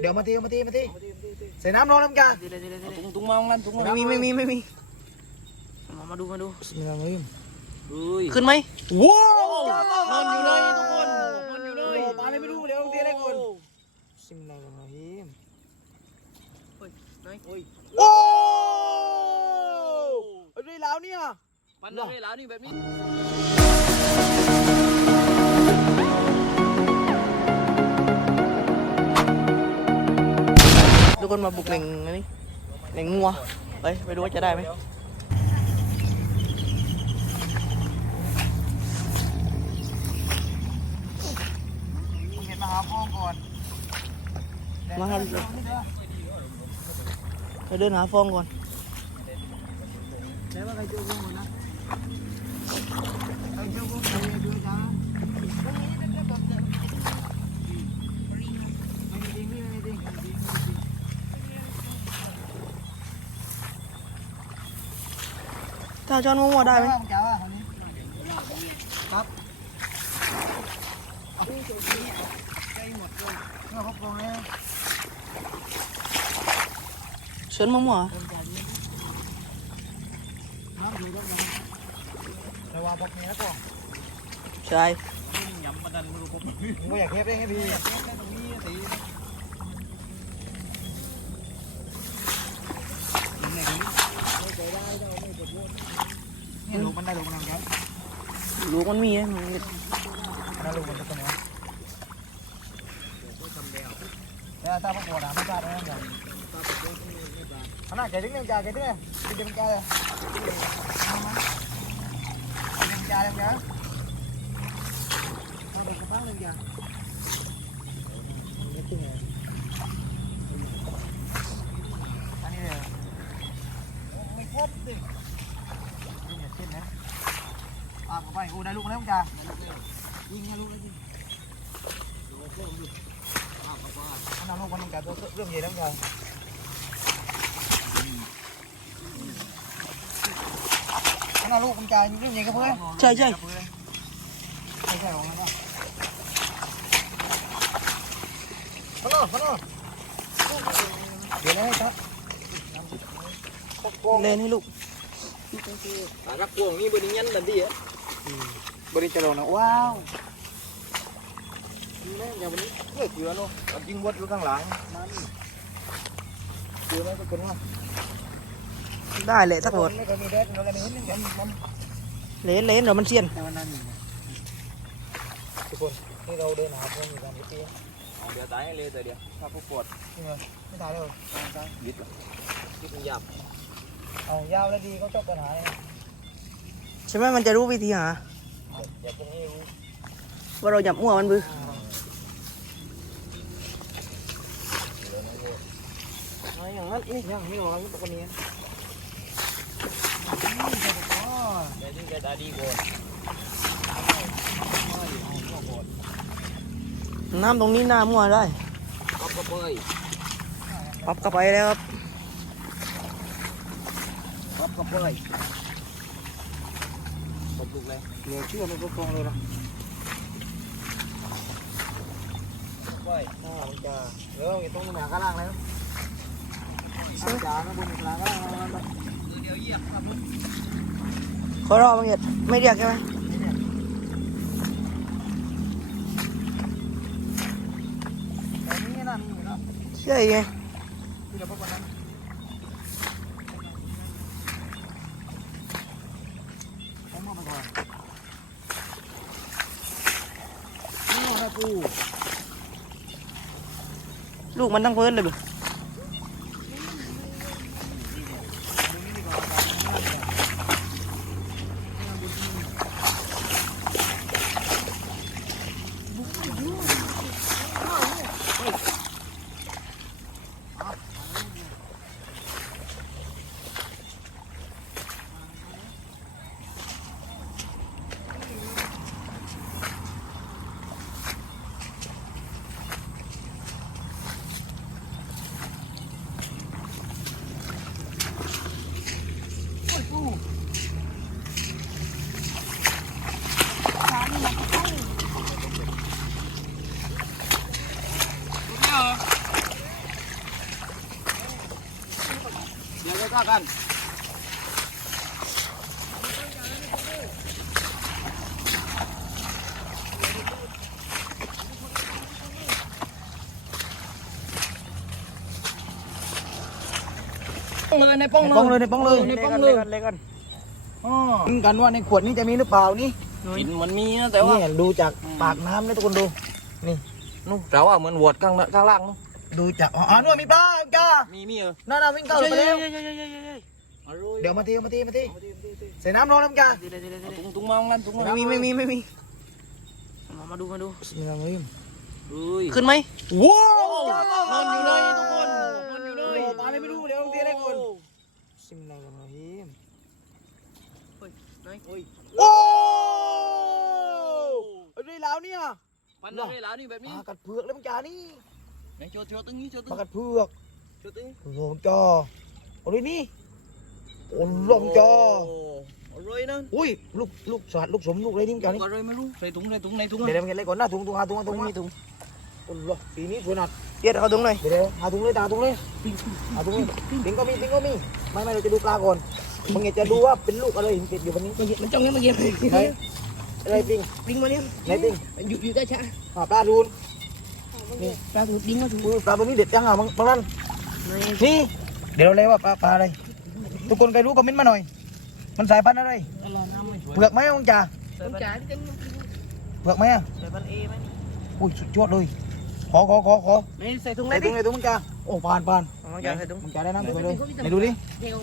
เดี๋ยวมาทีมาทีมาทีใส่น้ำร้อนน้ำยาดีเลยดีเลยดีเลยตุ้งตุ้งมอง lan ตุ้งไม่มีไม่มีไม่มีมามาดูมาดู Bismillahirrahmanirrahim เฮ้ยขึ้นไหมว้าวนอนอยู่เลยทุกคนนอนอยู่เลยปลาอะไรไม่รู้เดี๋ยวลงทีได้ก่อน Bismillahirrahmanirrahim โอ้ยเรื่อยแล้วเนี่ยปันเลยแล้วนี่แบบนี้ ทุกคนมาบุกแหล่งอันนี้แหล่งงัวเฮ้ยไปดูว่าจะได้ไหมเห็นมาหาพ่อก่อนมาครับไปเดินหาฟองก่อนแล้วว่าใครเจอพ่อก่อนนะใครเจอพ่อก่อนดูจ้า ถ้าช้อนงัวได้ไหมจ้าคน นี้ครับใกล้หมดเลยเมื่อเขาปรุงแล้วช้อนมะม่วงน้ำดูแล้วกันแต่ว่าบอกเนี้ยก่อนใช่ยำปันดันมือผมไม่อยากเทปได้ให้พี่นี่ลูกมันได้ลูกมันครับลูกมันมีไหมมันมีได้ลูกมันจะเป็นไงแต่ถ้าพวกหัวหนาไม่กล้าได้ยังไงขนาดแกดึงเนี่ยจ่าแกดึงเนี่ยดึงจ่าเลยดึงจ่าเลยนะเอาไปกระเป๋าเลยจ่าอันนี้เลยไม่ครบดิลูกอย่าเช่นนะ อะไปกูได้ลูกแล้วจ่ายิงนะลูกยิงอันนั้นลูกมันต้องการเรื่องใหญ่แล้วจ่าอันนั้นลูกมันจ่าเรื่องใหญ่กับเพื่อนใช่ใช่ไม่ใช่ของมันนะฮัลโหลฮัลโหลเดี๋ยวนะครับเล่นให้ลูกรักพวงนี่ บริยันดันดีอะบริจาคนะว้าวนี่แม่อย่างวันนี้เลือกเกลือเนาะยิงวัดอยู่ข้างหลังมันเกลือไม่เป็นคนว่าได้แหละสักหมดไม่เคยมีแดดอะไรไม่เห็นอย่างมันเล่นเล่นเดี๋ยวมันเซียนแต่วันนั้นทุกคนนี่เราเดินหาเพื่อนอยู่กันที่ปีเดี๋ยวตายเลยแต่เดี๋ยวถ้าพวกปวดนี่ไงไม่ตายเลยยิดละยิดมันยับเอายาวแล้วดีเขาชอบปัญหาเลยใช่ไหมมันจะรู้วิธีหาอย่าพวกนี้รู้ว่าเราหยับมั่วมันบืออย่างนั้นนี่ยังไม่ออกตัวนี้แต่ยิ่งจะตาดีกว่าน้ำตรงนี้น้ามั่วได้ก็ก็เปยปรับกลับไปแล้วครับก็ก็เปย ตบลูกเลยเหลือเชื่อมันก็คงเลยนะเปยอ่ามันจะเออต้องมีหางข้างล่างแล้วจานบนหางข้างล่างแล้วเดี๋ยวเหยียบครับลูกขอรอบางเหตุไม่เรียกใช่ไหมแต่นี่น่ามีอยู่นะใช่ไง ลูกมันตั้งเพิ่นเลยบื อกล้ากันป้องเลยในป้องในป้องเลยในป้องเลยในป้องเลยเล็กกันอ๋อลุ้นกันว่าในขวดนี้จะมีหรือเปล่านี่กินมันมีนะแต่ว่านี่ดูจากปากน้ำนี่ทุกคนดูนู่นแต่ว่าเหมือนวอดข้างข้างล่างนู่น ดูจากอ๋ออ๋อนู่นมีปลาจ้ามีมีเออน่าน่าวิ่งเข้าไปแล้วอร่อยเดี๋ยวมาทีมาทีมาทีใส่น้ำร้อนน้ำจ้าถุงถุงมาของกันถุงมาไม่มีไม่มีไม่มีมามาดูมาดูนี่นะมึงเฮ้ยขึ้นไหมว้าวนอนอยู่เลยทุกคนนอนอยู่เลยโปลาอะไรไม่รู้เดี๋ยวลงทีได้ก่อนซิมนายกันมาฮิมโอ้อะไรแล้วเนี่ยปันเลยแล้วนี่แบบปนี้ลากัดเผือกแล้วมึงจ้านี่ ไหนโชว์โชว์ตึงนี้โชว์ปตึลางกัดเผือกโชว์ตึงโอ้โหจ้าโอ้ยนี่โอ้ลมจ้าอร่อยนะอุ้ยลูกลูกสวัสดลูกสมลูกอะไรนี่มึงจ้านี่อร่อยไม่รู้ใส่ถุงใส่ถุงในถุงเดี๋ยวเดี๋ยวมึงเก็บเลยก่อนนะถุงถุงหาถุงหาถุงไม่มีถุงโอ้โหปีนี้สวยหนักเดี๋ยวเขาถุงหน่อยเดี๋ยวเดี๋ยวหาถุงเลยหาถุงเลยหาถุงเลยปิงก็มีปิงก็มีไม่ไม่เราจะดูปลาก่อนมึงอยากจะดูว่าเป็นลูกอะไรหินติดอยู่บนนี้มันจ้องเงี้ยมันเงี้ยไหนอะไรปิงปิงมาเนี่ยไหนปิงอยู่อยู่ได้ช้าอ่าปลาดูน ปลาถูกดิ้งมาถูกอุ้ยปลาตัวนี้เด็ดจังอะมึงบางนั่นนี่เดี๋ยวเราเลยว่าปลาปลาอะไร ทุกคนใครรู้คอมเมนต์มาหน่อย มันสายพันธุ์อะไรอร่อยน้ำไม่เผือกไหมมึงจ่าต้องจ่ายที่เป็นเผือกไหมอะใส่พันเอไหมอุ้ยสุดยอดเลยขอขอขอขอไม่ใส่ถุงใส่เลยถุงเลยถุงมึงจ่าโอ้ผ่านผ่านต้องจ่ายใส่ถุงมึงจ่าได้น้ำสวยเลยไหนดูดิเดี๋ยว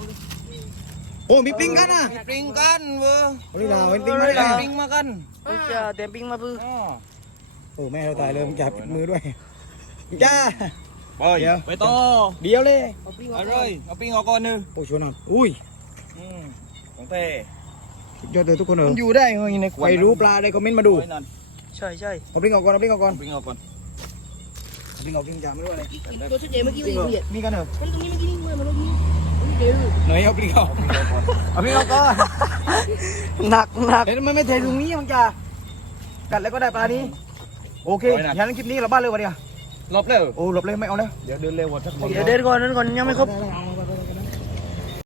โอ้มีปิ้งกันอะปริงกันเว้ยโอ้นี่ดาวเป็นปิ้งไม่ได้ปดาวริงมากันต้องจ่ายเต็มปิงมาพื้นอ๋อ โอ้แม่เราตายเลยมึงจ่าปิดมือด้วยมึงจ่าไปเดี๋ยวไปต่อเดี๋ยวเลยเอาปิงอร่อยเอาปิ้งออกก่อนหนึ่งโอ้ชวนอะอุ้ยอืมของเต้สุดยอดเลยทุกคนเออมันอยู่ได้เฮ้ยในขวดใครรู้ปลาอะไรคอมเมนต์มาดูไว้นั่นใช่ใช่เอาปิ้งออกก่อนเอาปิ้งออกก่อนปิ้งออกก่อนเอาปิ้งออกปิ้งจ่าไม่รู้อะไรตัวชุดเจเมื่อกี้ปิ้งออกเบียดมีกันเหรอมันตรงนี้เมื่อกี้นี่เมื่อมันตรงนี้เดี๋ยวไหนเอาปิ้งออกเอาปิ้งออกก่อนหนักหนักเดี๋ยวมันไม่เทตรงนี้มึงจ่ากัดแล้วก็ได้ปลานี้ โอเคงั้นคลิปนี้เราบ้านเลยวะเนี่ยรอบแล้วโอ้หลบเลยไม่เอาแล้วเดี๋ยวเดินเร็วกว่าทักคนเดี๋ยวเดินก่อนเดินก่อนยังไม่ครบได้ได้ได้